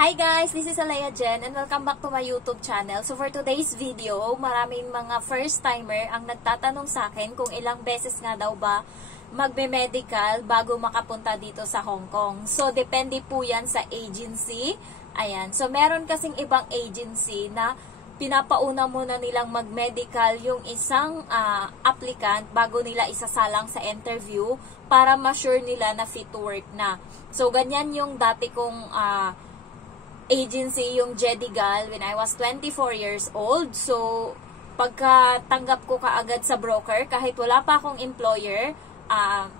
Hi guys, this is Alea Jen and welcome back to my YouTube channel. So for today's video, maraming mga first timer ang nagtatanong sa akin kung ilang beses nga daw ba magme-medical bago makapunta dito sa Hong Kong. So depende po yan sa agency. Ayan, so meron kasing ibang agency na pinapauna muna nilang mag-medical yung isang applicant bago nila isasalang sa interview para ma-sure nila na fit to work na. So ganyan yung dati kong agency, yung Jedigal, when I was 24 years old. So, pagkatanggap ko kaagad sa broker, kahit wala pa akong employer,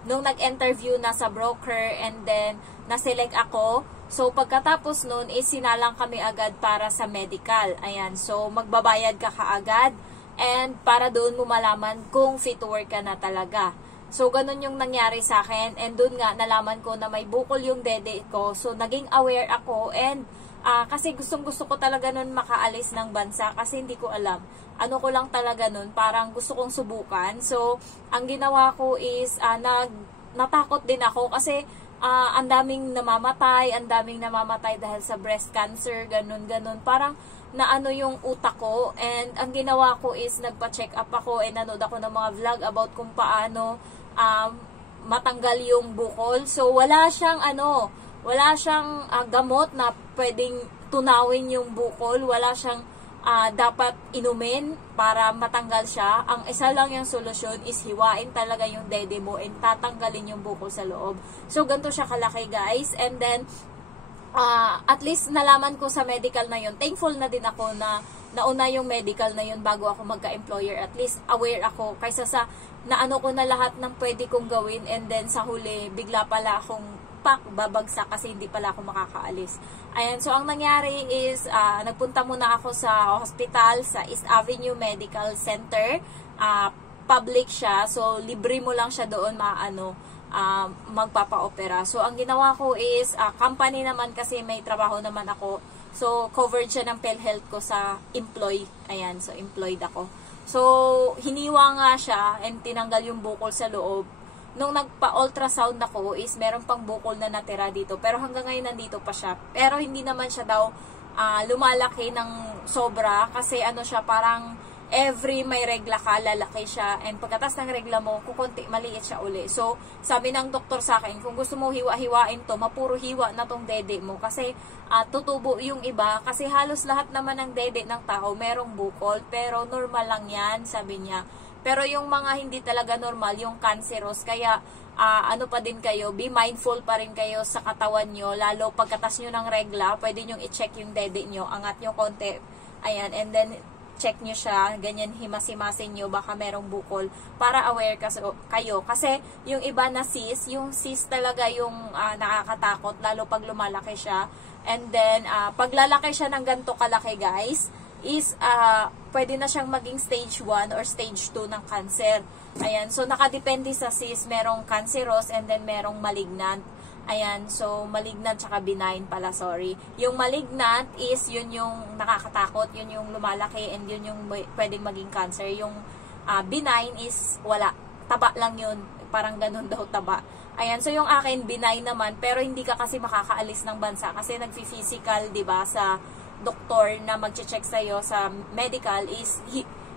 nung nag-interview na sa broker and then na-select ako, so pagkatapos nun is sinalang kami agad para sa medical. Ayan, so magbabayad ka kaagad and para doon mo malaman kung fit to work ka na talaga. So, ganun yung nangyari sa akin and doon nga nalaman ko na may bukol yung dede ko. So, naging aware ako and kasi gustong-gusto ko talaga nun makaalis ng bansa kasi hindi ko alam. Ano ko lang talaga nun, parang gusto kong subukan. So, ang ginawa ko is, natakot din ako kasi ang daming namamatay dahil sa breast cancer, ganun. Parang naano yung utak ko and ang ginawa ko is nagpa-check up ako and nanood ako ng mga vlog about kung paano matanggal yung bukol. So, wala siyang gamot na pwedeng tunawin yung bukol. Wala siyang dapat inumin para matanggal siya. Ang isa lang yung solusyon is hiwain talaga yung dede mo and tatanggalin yung bukol sa loob. So, ganito siya kalaki guys. And then, at least nalaman ko sa medical na yun. Thankful na din ako na nauna yung medical na yun bago ako magka-employer. At least aware ako kaysa sa naano ko na lahat ng pwede kong gawin and then sa huli bigla pala akong babagsak kasi hindi pala ako makakaalis. Ayan, so ang nangyari is nagpunta muna ako sa hospital sa East Avenue Medical Center. Public siya, so libre mo lang siya doon magpapa-opera. So ang ginawa ko is company naman kasi may trabaho naman ako. So covered siya ng PhilHealth ko sa employee. Ayan, so employed ako. So hiniwa nga siya and tinanggal yung bukol sa loob. Nung nagpa-ultrasound ako is meron pang bukol na natira dito. Pero hanggang ngayon nandito pa siya. Pero hindi naman siya daw lumalaki ng sobra. Kasi ano siya, parang every may regla ka, lalaki siya. And pagkatas ng regla mo, kukunti, maliit siya uli. So, sabi ng doktor sa akin, kung gusto mo hiwa-hiwain to, mapuro hiwa na tong dede mo. Kasi tutubo yung iba. Kasi halos lahat naman ng dede ng tao merong bukol. Pero normal lang yan, sabi niya. Pero yung mga hindi talaga normal, yung cancerous, kaya ano pa din kayo, be mindful pa rin kayo sa katawan nyo, lalo pagkatas nyo ng regla, pwede nyo i-check yung dede nyo, angat nyo konti, ayan, and then check nyo siya, ganyan himasimasin nyo, baka merong bukol, para aware kayo, kasi yung iba na cyst, yung cyst talaga yung nakakatakot, lalo pag lumalaki siya, and then pag lalaki siya ng ganito kalaki guys, is pwede na siyang maging stage 1 or stage 2 ng cancer. Ayan, so nakadepende sa cyst, merong cancerous and then merong malignant. Ayan, so malignant tsaka benign pala, sorry. Yung malignant is yun yung nakakatakot, yun yung lumalaki and yun yung pwedeng maging cancer. Yung benign is wala, taba lang yun, parang ganun daw taba. Ayan, so yung akin benign naman, pero hindi ka kasi makakaalis ng bansa kasi nagfi-physical, 'di ba, sa doktor na magche-check sa'yo sa medical is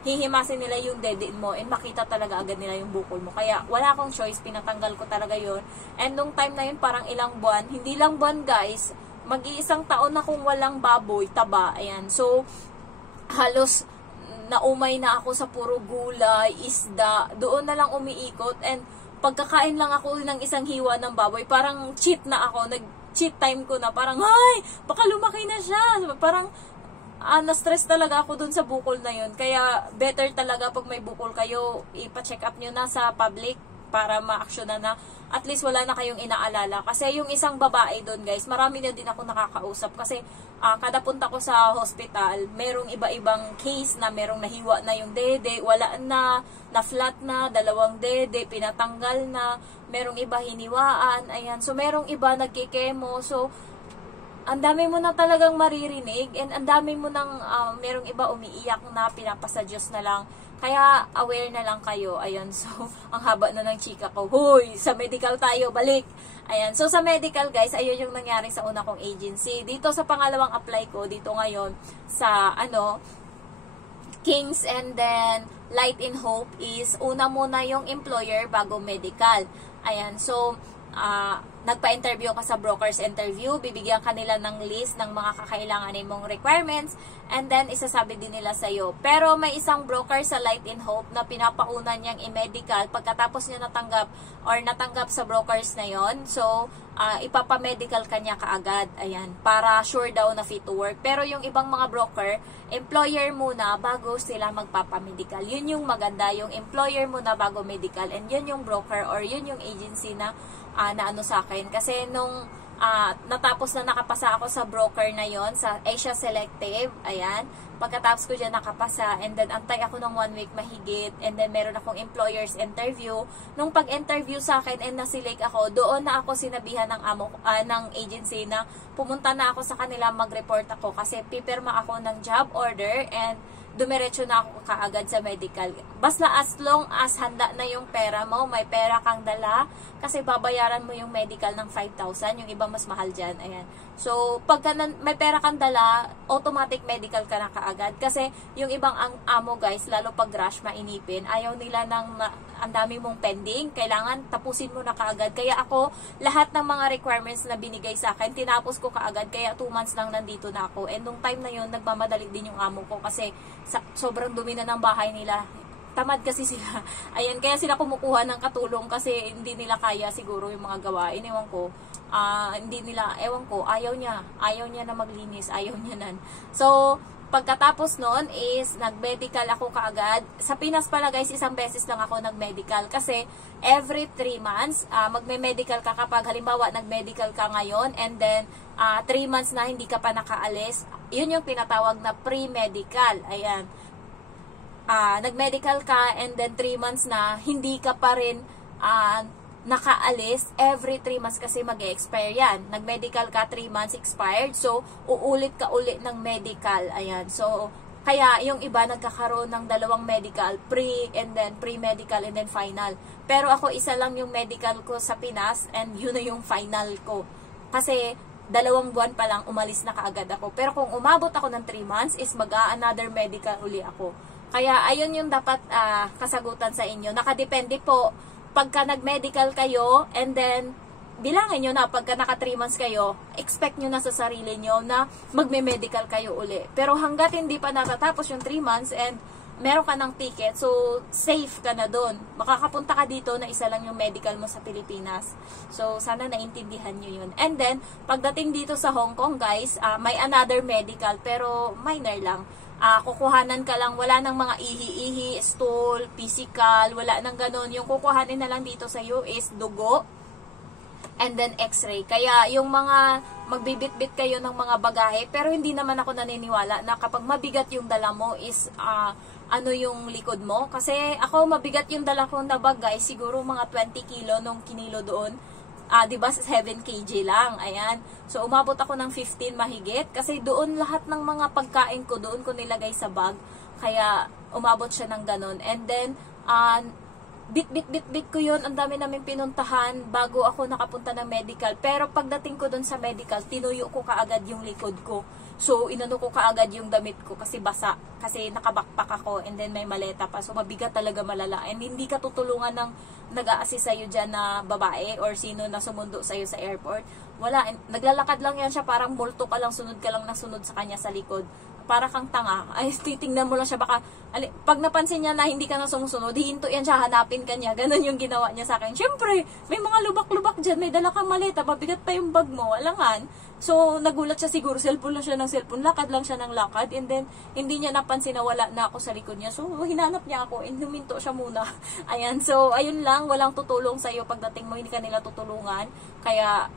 hihimasin nila yung dede mo and makita talaga agad nila yung bukol mo. Kaya wala akong choice, pinatanggal ko talaga yun. And nung time na yun, parang ilang buwan, hindi lang buwan guys, mag-iisang taon na kung walang baboy, taba. Ayan, so halos naumay na ako sa puro gulay, isda, doon na lang umiikot and pagkakain lang ako ng isang hiwa ng baboy, parang cheat na ako, cheat time ko na, parang, ay, baka lumaki na siya. Parang, na-stress talaga ako dun sa bukol na yun. Kaya, better talaga pag may bukol kayo, ipa-check up nyo na sa public para ma-action na at least wala na kayong inaalala. Kasi yung isang babae dun, guys, marami na din ako nakakausap. Kasi, kada punta ko sa hospital, merong iba-ibang case na merong nahiwa na yung dede, wala na flat na, dalawang dede, pinatanggal na, merong iba hiniwaan, ayan. So, merong iba nagkikemo. So, ang dami mo na talagang maririnig, and ang dami mo nang merong iba umiiyak na pinapasa Diyos na lang. Kaya aware na lang kayo. Ayun, so ang haba na ng chika ko. Hoy, sa medical tayo, balik. Ayan, so sa medical guys, ayun yung nangyari sa una kong agency. Dito sa pangalawang apply ko, dito ngayon sa Kings and then Light in Hope is una muna yung employer bago medical. Ayan, so nagpa-interview ka sa broker's interview, bibigyan kanila ng list ng mga kakailanganin mong requirements, and then isasabi din nila sa'yo. Pero may isang broker sa Light in Hope na pinapauna niyang i-medical pagkatapos niya natanggap sa brokers na yon. So, ipapamedical ka niya kaagad. Ayan, para sure daw na fit to work. Pero yung ibang mga broker, employer muna bago sila magpapamedical. Yun yung maganda, yung employer muna bago medical, and yun yung broker or yun yung agency na sa akin. Kasi nung natapos na nakapasa ako sa broker na yon, sa Asia Selective, ayan, pagkatapos ko dyan nakapasa, and then antay ako ng 1 week mahigit, and then meron akong employer's interview. Nung pag-interview sa akin and naselect ako, doon na ako sinabihan ng agency na pumunta na ako sa kanila, mag-report ako kasi pipirma ako ng job order and dumiretso na ako kaagad sa medical. Basta as long as handa na yung pera mo, may pera kang dala, kasi babayaran mo yung medical ng 5,000, yung iba mas mahal dyan. Ayan. So, pagka may pera kang dala, automatic medical ka na kaagad. Kasi yung ibang amo guys, lalo pag rush, mainipin, ayaw nila ng ang dami mong pending, kailangan tapusin mo na kaagad. Kaya ako, lahat ng mga requirements na binigay sa akin, tinapos ko kaagad, kaya 2 months lang nandito na ako. And nung time na yun, nagmamadali din yung amo ko kasi sobrang dumi na ng bahay nila. Tamad kasi sila. Ayan, kaya sila kumukuha ng katulong kasi hindi nila kaya siguro yung mga gawain. Ewan ko, ayaw niya na maglinis, ayaw niya nan. So, pagkatapos nun is nag-medical ako kaagad. Sa Pinas pala guys, 1 beses lang ako nag-medical kasi every 3 months, magme-medical ka kapag halimbawa nag-medical ka ngayon and then 3 months na hindi ka pa nakaalis. Yun yung tinatawag na pre-medical. Ayan. Nag-medical ka and then 3 months na hindi ka pa rin nakaalis, every 3 months kasi mag-expire yan. Nag-medical ka, 3 months expired, so uulit ka ulit ng medical. Ayan, so kaya yung iba nagkakaroon ng 2 medical, pre-medical and then final. Pero ako isa lang yung medical ko sa Pinas and yun na yung final ko. Kasi 2 buwan pa lang umalis na kaagad ako. Pero kung umabot ako ng 3 months is another medical uli ako. Kaya ayun yung dapat kasagutan sa inyo. Nakadepende po pagka nag-medical kayo and then bilangin nyo na pagka naka 3 months kayo, expect nyo na sa sarili nyo na magme-medical kayo uli. Pero hanggat hindi pa natatapos yung 3 months and meron ka ng ticket, so safe ka na doon. Makakapunta ka dito na isa lang yung medical mo sa Pilipinas. So sana naintindihan nyo yun. And then, pagdating dito sa Hong Kong guys, may another medical pero minor lang. Kukuhanan ka lang, wala nang mga ihi-ihi, stool, physical, wala nang ganun. Yung kukuhanin na lang dito sa iyo is dugo and then x-ray. Kaya yung mga magbibit-bit kayo ng mga bagahe, pero hindi naman ako naniniwala na kapag mabigat yung dala mo is yung likod mo. Kasi ako mabigat yung dala ko na bag guys, siguro mga 20 kilo nung kinilo doon. Diba 7 kg lang, ayan. So, umabot ako ng 15 mahigit, kasi doon lahat ng mga pagkain ko, doon ko nilagay sa bag, kaya umabot siya ng ganun. And then, bit ko yun, ang dami naming pinuntahan bago ako nakapunta ng medical. Pero pagdating ko doon sa medical, tinuyo ko kaagad yung likod ko. So, inano ko kaagad yung damit ko kasi basa. Kasi nakabakpak ako and then may maleta pa. So, mabigat talaga, malala. And hindi ka tutulungan ng nag-a-assist sa'yo dyan na babae or sino na sumundo sa'yo sa airport. Wala. Naglalakad lang yan siya. Parang multo ka lang, sunod ka lang na sunod sa kanya sa likod. Para kang tanga. Ay, titingnan mo lang siya. Baka, pag napansin niya na hindi ka na sumusunod, hihinto yan siya, hanapin ka niya. Ganon yung ginawa niya sa akin. Siyempre, may mga lubak-lubak dyan. May dala kang maleta. Mabigat pa yung bag mo. Alangan. So, nagulat siya siguro. Cellphone lang siya ng cellphone. Lakad lang siya ng lakad. And then, hindi niya napansin na wala na ako sa likod niya. So, hinanap niya ako. And huminto siya muna. Ayan. So, ayun lang. Walang tutulong sa'yo pagdating mo. Hindi ka nila tutulungan. Kaya,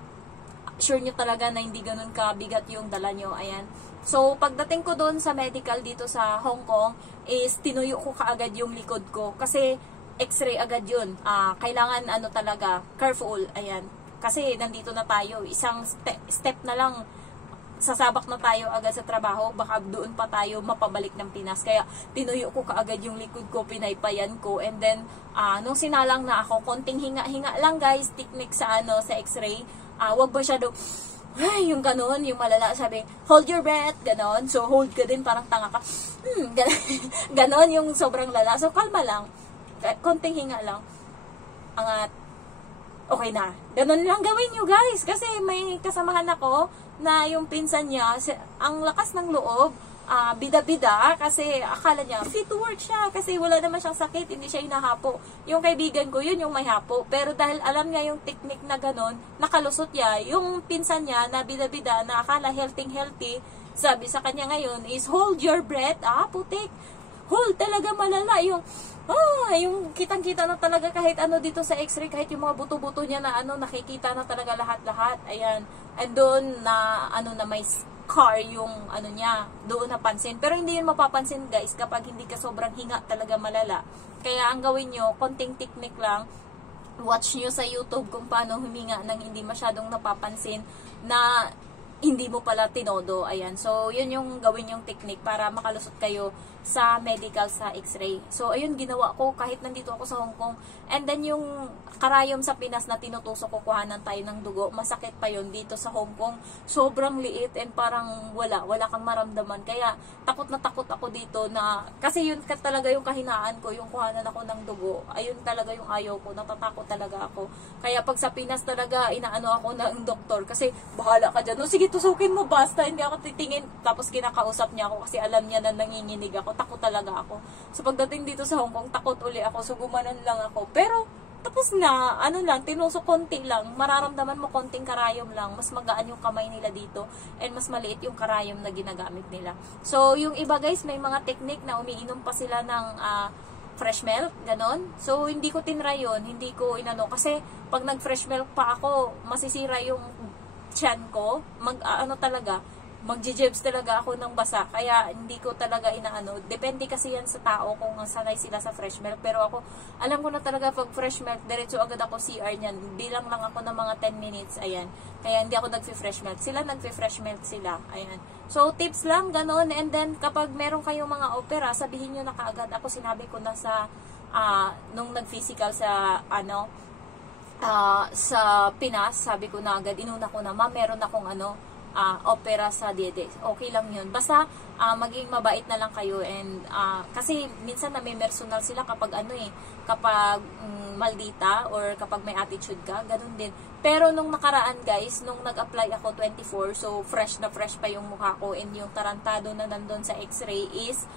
sure nyo talaga na hindi ganun kabigat yung dala nyo. Ayan. So, pagdating ko doon sa medical dito sa Hong Kong, is tinuyo ko kaagad yung likod ko. Kasi, x-ray agad yun. Kailangan, talaga, careful. Ayan. Kasi, nandito na tayo. Isang step na lang, sasabak na tayo agad sa trabaho, baka doon pa tayo mapabalik ng Pinas. Kaya tinuyo ko kaagad yung likod ko, pinaypayan ko, and then nung sinalang na ako, konting hinga-hinga lang guys, technique sa sa x-ray, wag masyado yung ganon, yung malala, sabi, hold your breath, ganon. So, hold ka din, parang tanga ka. Ganon, yung sobrang lala. So, kalma lang. Konting hinga lang. Angat. Okay na. Ganon lang gawin nyo, guys. Kasi may kasamahan ako na yung pinsan niya, ang lakas ng loob, bida-bida, kasi akala niya, fit to work siya, kasi wala naman siyang sakit, hindi siya hinahapo. Yung kaibigan ko, yun yung may hapo. Pero dahil alam niya yung technique na ganon, nakalusot niya, yung pinsan niya na bida-bida, na akala healthy, sabi sa kanya ngayon is, hold your breath, putik, hold talaga malala, yung kitang-kita na talaga kahit ano dito sa x-ray, kahit yung mga buto-buto niya na nakikita na talaga lahat-lahat, ayan, and doon na, na may car yung niya, doon napansin. Pero hindi yun mapapansin guys kapag hindi ka sobrang hinga talaga malala. Kaya ang gawin nyo, konting technique lang, watch nyo sa YouTube kung paano huminga nang hindi masyadong napapansin na hindi mo pala tinodo. Ayan. So, yun yung gawin yung technique para makalusot kayo sa medical, sa x-ray. So, ayun, ginawa ko kahit nandito ako sa Hong Kong. And then, yung karayom sa Pinas na tinutusok, kukuhanan tayo ng dugo, masakit pa yun dito sa Hong Kong. Sobrang liit and parang wala kang maramdaman. Kaya, takot na takot ako dito na, kasi yun talaga yung kahinaan ko, yung kuhanan ako ng dugo. Ayun talaga yung ayaw ko, natatakot talaga ako. Kaya, pag sa Pinas talaga, inaano ako ng doktor, kasi bahala ka dyan. No, sige, tusukin mo, basta, hindi ako titingin. Tapos, kinakausap niya ako kasi alam niya na nanginginig ako. Takot talaga ako. So, pagdating dito sa Hong Kong, takot uli ako. So, gumanon lang ako. Pero, tapos na, tinusok konti lang. Mararamdaman mo konting karayom lang. Mas magaan yung kamay nila dito. And mas maliit yung karayom na ginagamit nila. So, yung iba guys, may mga technique na umiinom pa sila ng fresh milk. Ganon. So, hindi ko tinry yun. Hindi ko inano. Kasi, pag nag-fresh milk pa ako, masisira yung tiyan ko. Magji-jibs talaga ako ng basa, kaya hindi ko talaga inaano. Depende kasi yan sa tao kung sanay sila sa fresh milk. Pero ako, alam ko na talaga pag fresh milk, diretso agad ako CR niyan. Bilang lang ako ng mga 10 minutes, ayan. Kaya hindi ako nagfi-fresh milk. Sila nagfi-fresh milk sila, ayan. So, tips lang, ganon. And then, kapag meron kayong mga opera, sabihin nyo na kaagad. Ako, sinabi ko na sa, nung nag-physical sa, sa Pinas, sabi ko na agad, inuna ko na, ma'am, meron akong opera sa dede. Okay lang yun. Basta, maging mabait na lang kayo. And, kasi, minsan nami-personal sila kapag kapag maldita or kapag may attitude ka, ganun din. Pero, nung nakaraan guys, nung nag-apply ako 24, so, fresh na fresh pa yung mukha ko, and yung tarantado na nandun sa x-ray is,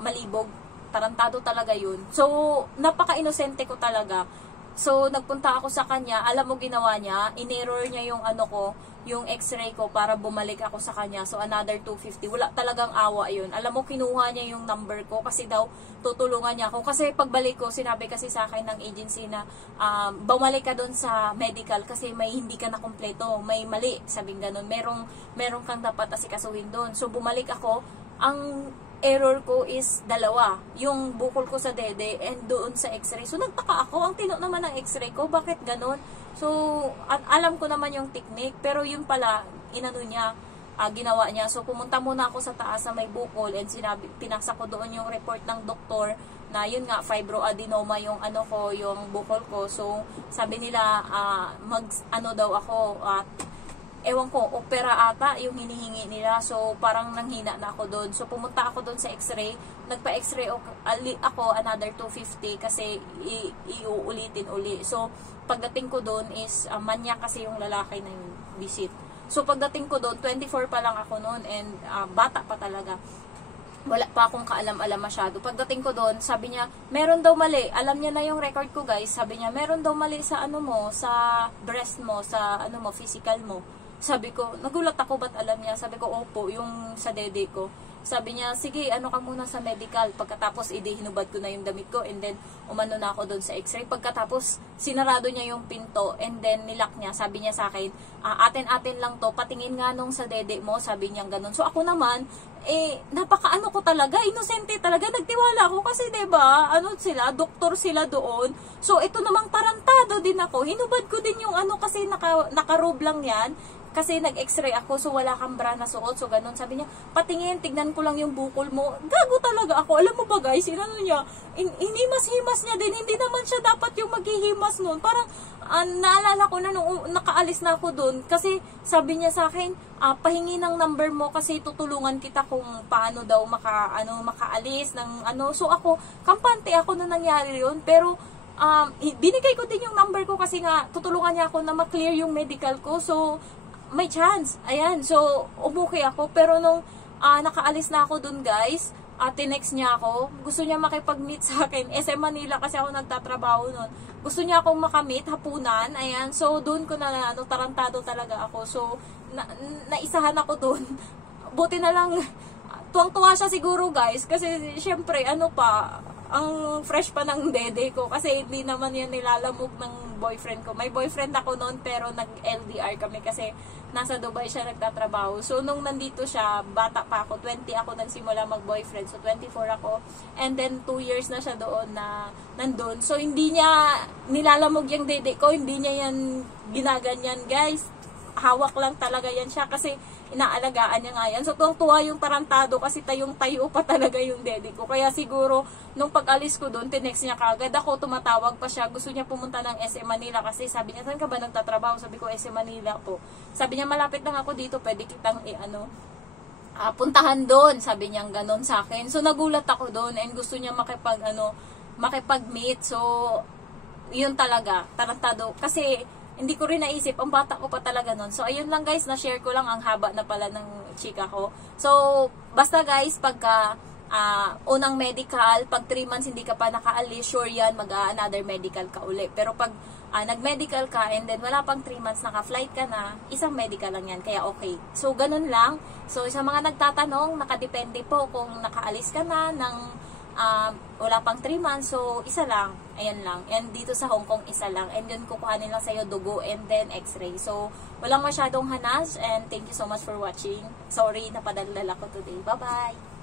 malibog. Tarantado talaga yun. So, napaka-inosente ko talaga. So, nagpunta ako sa kanya, alam mo ginawa niya, in-error niya yung yung x-ray ko para bumalik ako sa kanya. So, another 250. Wala talagang awa yun. Alam mo, kinuha niya yung number ko kasi daw tutulungan niya ako. Kasi pagbalik ko, sinabi kasi sa akin ng agency na bumalik ka doon sa medical kasi may hindi ka na kompleto. May mali, sabing ganun. Merong kang dapat asikasuhin doon. So, bumalik ako. Ang error ko is dalawa. Yung bukol ko sa dede and doon sa x-ray. So, nagtaka ako. Ang tino naman ng x-ray ko. Bakit ganun? So, alam ko naman yung technique. Pero yun pala, ginawa niya. So, pumunta muna ako sa taas sa may bukol and pinasa ko doon yung report ng doktor na yun nga, fibroadenoma yung yung bukol ko. So, sabi nila, daw ako, ewan ko, opera ata yung hinihingi nila. So, parang nanghina na ako doon. So, pumunta ako doon sa x-ray. Nagpa-x-ray ako another 250 kasi iuulitin uli. So, pagdating ko doon is manya kasi yung lalaki na yung visit. So, pagdating ko doon, 24 pa lang ako noon and bata pa talaga. Wala pa akong kaalam-alam masyado. Pagdating ko doon, sabi niya, meron daw mali. Alam niya na yung record ko guys. Sabi niya, meron daw mali sa sa breast mo, sa physical mo. Sabi ko, nagulat ako, ba't alam niya? Sabi ko, opo, yung sa dede ko. Sabi niya, sige, ka muna sa medical. Pagkatapos, hinubad ko na yung damit ko. And then, umano na ako doon sa x-ray. Pagkatapos, sinarado niya yung pinto. And then, nilak niya. Sabi niya sa akin, atin-atin lang to. Patingin nga nung sa dede mo. Sabi niya ganun. So, ako naman, napakaano ko talaga. Inosente talaga. Nagtiwala ako. Kasi, diba, sila, doktor sila doon. So, ito namang tarantado din ako. Hinubad ko din yung kasi naka-robe lang yan. kasi nag-x-ray ako, so wala kang bra na suot, so ganun. Sabi niya, patingin, tignan ko lang yung bukol mo. Gago talaga ako. Alam mo ba guys, inano niya, hinimas-himas niya din, hindi naman siya dapat yung maghihimas nun. Parang, naalala ko na nung nakaalis na ako dun, kasi sabi niya sa akin, pahingi ng number mo kasi tutulungan kita kung paano daw makaalis ng ano. So ako, kampante ako na nangyari yun, pero binigay ko din yung number ko kasi nga tutulungan niya ako na ma-clear yung medical ko. So, may chance. Ayan. So, umuwi ako. Pero nung nakaalis na ako dun guys, tinext niya ako. Gusto niya makipag-meet sa akin. SM Manila kasi ako nagtatrabaho nun. Gusto niya akong makamit, hapunan. Ayan. So, dun ko na tarantado talaga ako. So, naisahan ako dun. Buti na lang, tuwang-tuwa siya siguro guys. Kasi, syempre, ang fresh pa ng dede ko kasi hindi naman yan nilalamog ng boyfriend ko. May boyfriend ako noon pero nag-LDR kami kasi nasa Dubai siya nagtatrabaho. So nung nandito siya, bata pa ako, 20 ako nagsimula mag-boyfriend. So 24 ako and then 2 years na siya doon na nandun. So hindi niya nilalamog yung dede ko, hindi niya yan ginaganyan guys. Hawak lang talaga yan siya kasi inaalagaan niya nga yan. So, tuwang-tuwa yung tarantado kasi tayo pa talaga yung dede ko. Kaya siguro, nung pag-alis ko doon, tinext niya kagad ako, tumatawag pa siya. Gusto niya pumunta ng SM Manila kasi sabi niya, saan ka ba nagtatrabaho? Sabi ko, SM Manila po. Sabi niya, malapit lang ako dito, pwede kitang puntahan doon. Sabi niya ganun sa akin. So, nagulat ako doon and gusto niya makipag-meet. So, yun talaga, tarantado. Kasi, hindi ko rin naisip, ang bata ko pa talaga nun. So, ayun lang guys, na-share ko lang ang haba na pala ng chika ko. So, basta guys, pagka unang medical, pag 3 months hindi ka pa nakaalis, sure yan, another medical ka uli. Pero pag nag-medical ka and then wala pang 3 months, naka-flight ka na, isang medical lang yan, kaya okay. So, ganun lang. So, sa mga nagtatanong, nakadepende po kung nakaalis ka na ng wala pang 3 months, so isa lang, ayan lang. And dito sa Hong Kong, isa lang. And yun, kukuhanin lang sa'yo dugo and then x-ray. So, walang masyadong hanas and thank you so much for watching. Sorry, napadaldal ako today. Bye-bye!